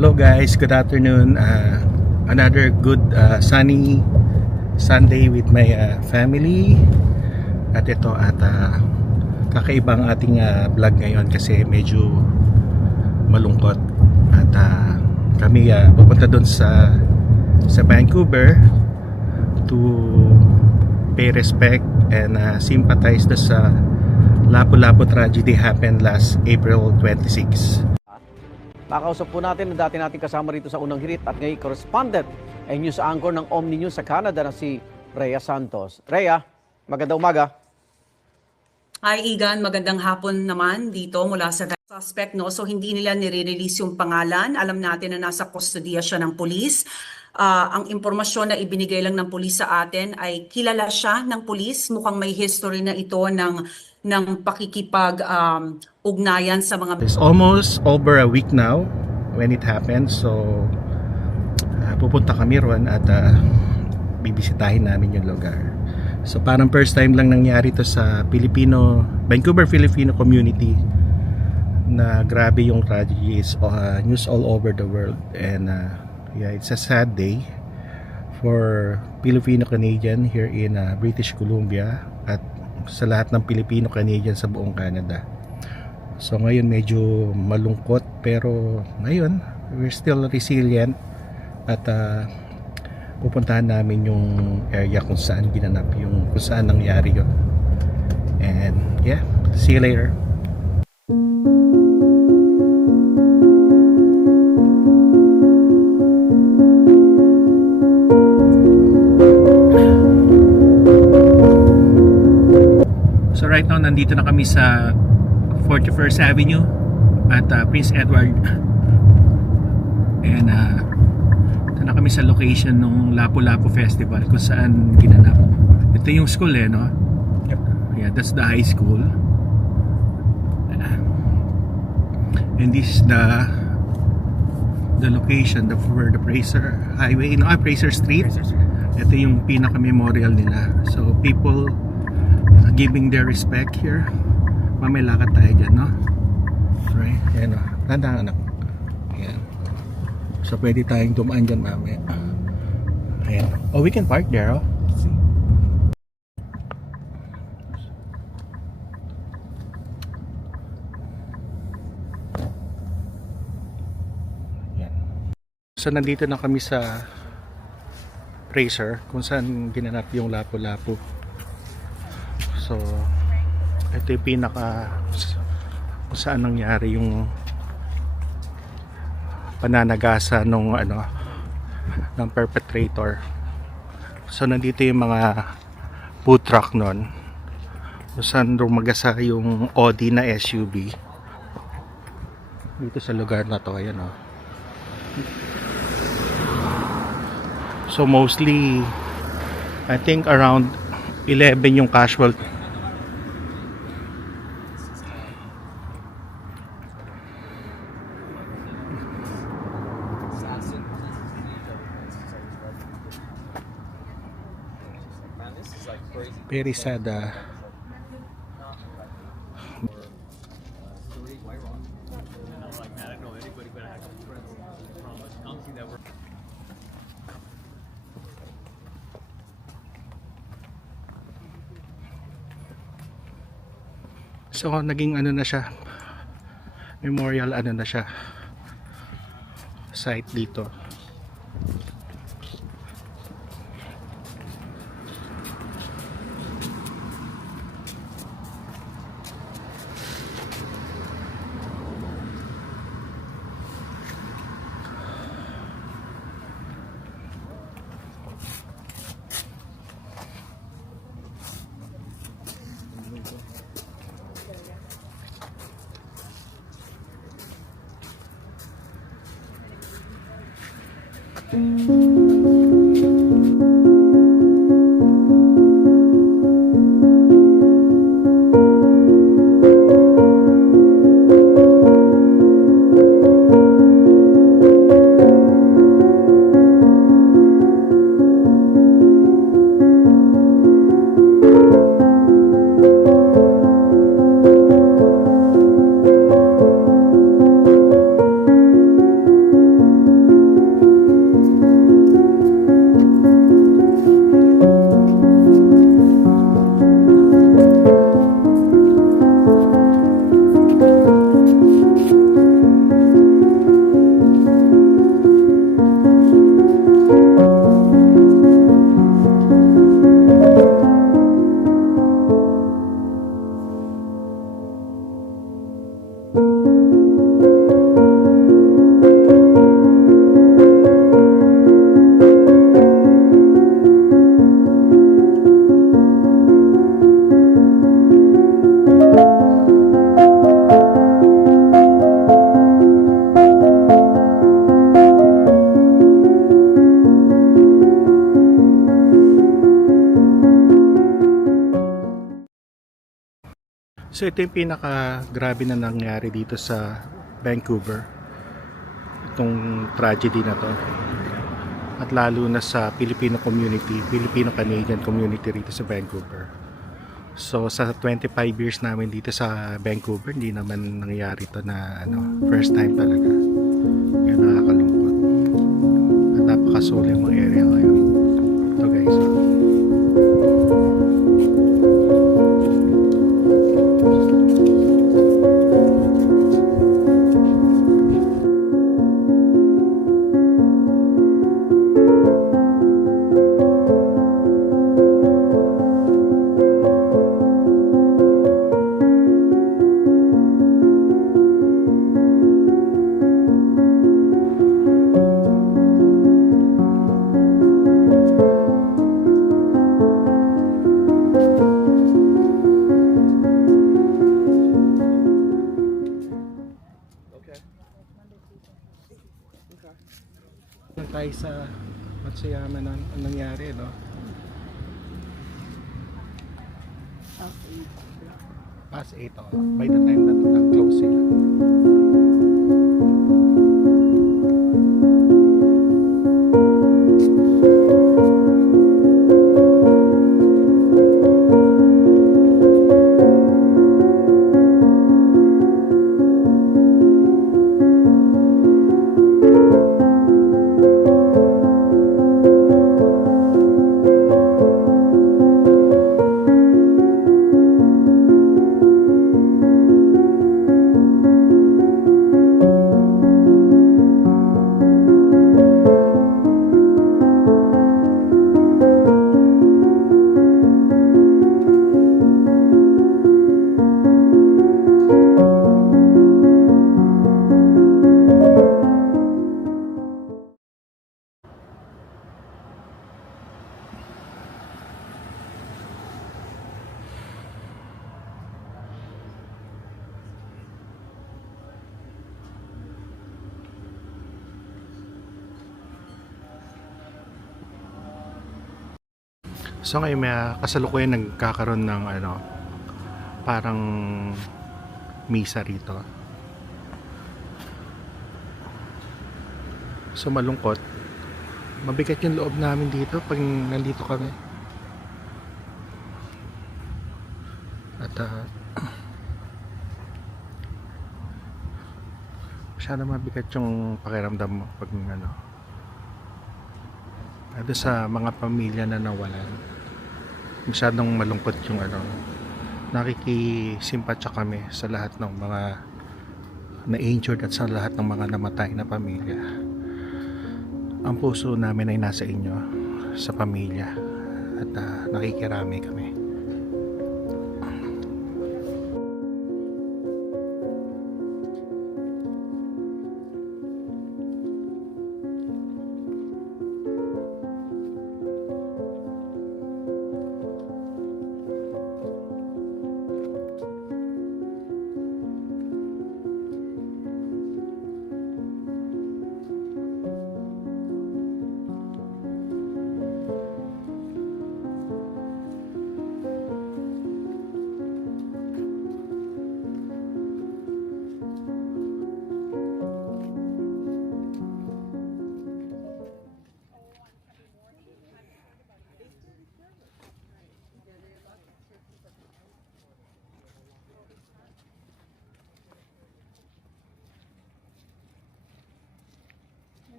Hello guys, good afternoon. Another good sunny Sunday with my family. At ito kakaibang ating vlog ngayon kasi medyo malungkot. At kami pupunta doon sa Vancouver to pay respect and sympathize sa Lapu-Lapu tragedy happened last April 26. Nakausap po natin ang dati nating kasama rito sa Unang Hirit at ngayon correspondent ay news anchor ng Omni News sa Canada na si Rhea Santos. Rhea, magandang umaga. Hi Igan, magandang hapon naman dito mula sa suspect, no? So hindi nila nire-release yung pangalan. Alam natin na nasa kustodiya siya ng pulis. Ang impormasyon na ibinigay lang ng pulis sa atin ay kilala siya ng pulis. Mukhang may history na ito ng pakikipag-ugnayan sa mga... It's almost over a week now when it happened. So pupunta kami ron at bibisitahin namin yung lugar. So parang first time lang nangyari to sa Vancouver Filipino community na grabe yung tragedy. It's news all over the world and yeah, it's a sad day for Filipino-Canadian here in British Columbia at sa lahat ng Filipino-Canadian sa buong Canada. So ngayon medyo malungkot pero ngayon we're still resilient at pupuntahan namin yung area kung saan ginanap kung saan nangyari yun. And yeah, see you later. So right now nandito na kami sa 41st Avenue at Prince Edward. And ito na kami sa location ng Lapu-Lapu Festival kung saan ginanap. Ito yung school no? Yep. Yeah, that's the high school. And this is the location where the Fraser Highway, Fraser Street. Ito yung pinaka-memorial nila. So people giving their respect here. Mamaya lakad tayo dyan, no? Right? Ayan o. Tandaan anak. Ayan. So pwede tayong dumaan dyan mamaya. Ayan. Oh, we can park there, oh. Ayan. So nandito na kami sa Fraser kung saan ginanap yung Lapu-Lapu. So ito yung kung saan nangyari yung pananagasa ng perpetrator. So nandito yung mga food truck nun kung saan rumagasa yung Audi na SUV dito sa lugar na to. Ayan o. So mostly I think around 11 yung casualty. Very sad. So naging na siya, memorial na siya, site dito. So ito yung pinaka grabe na nangyari dito sa Vancouver. Itong tragedy na to. At lalo na sa Filipino community, Filipino-Canadian community rito sa Vancouver. So sa 25 years namin dito sa Vancouver, hindi naman nangyari to na first time talaga. Kaya nakakalungkot. At napakasuli yung mga area ngayon. Ito guys. Tayo sa Matsuyama na ang nangyari, no? Past 8, oh. By the time that nag-close sila. So ngayon may kasalukuyan nagkakaroon ng parang misa rito. So malungkot. Mabigat yung loob namin dito pag nandito kami. At masyadong mabigat yung pakiramdam mo pag doon sa mga pamilya na nawalan. Masyadong malungkot yung nakikisimpatya kami sa lahat ng mga na-injured at sa lahat ng mga namatay na pamilya. Ang puso namin ay nasa inyo, sa pamilya, at nakikirami kami.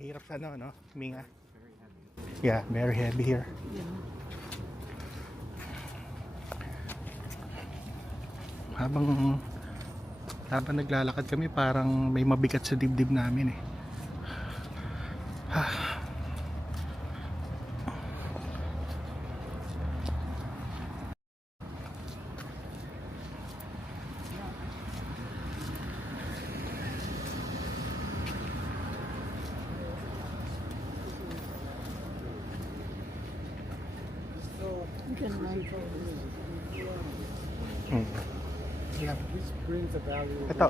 Hirap sa Minga. Yeah, very heavy here. Habang naglalakad kami, parang may mabigat sa dibdib namin eh. Ito.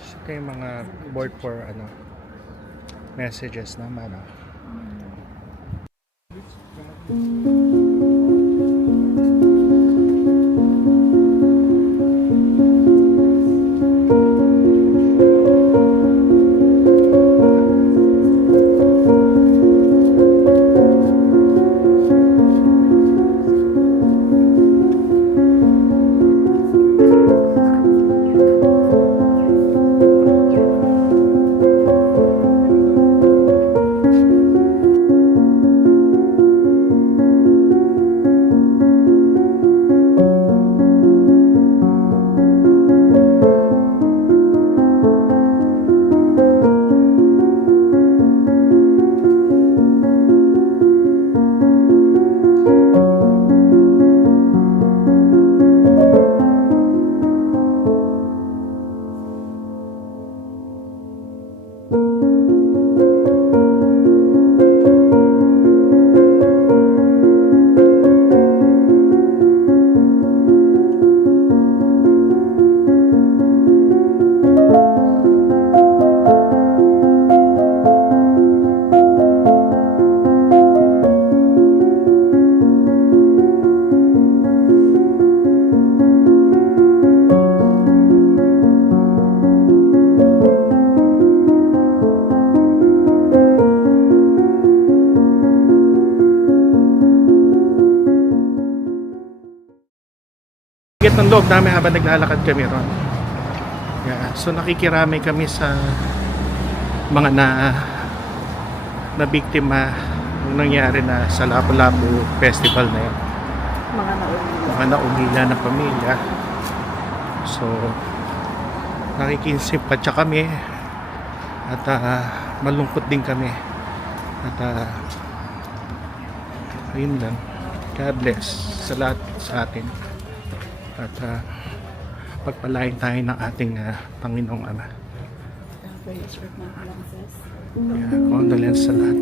Ito yung mga board for messages naman. Git ng loob namin habang naglalakad kami ron. Yeah. So nakikirami kami sa mga na biktima ng nangyari na sa Lapu-Lapu Festival na yun. Mga naumila na pamilya. So nakikisimpatya kami at malungkot din kami. At ayun lang. God bless sa lahat sa atin. At pagpalain tayo ng ating Panginoong Ama. Condolence sa lahat.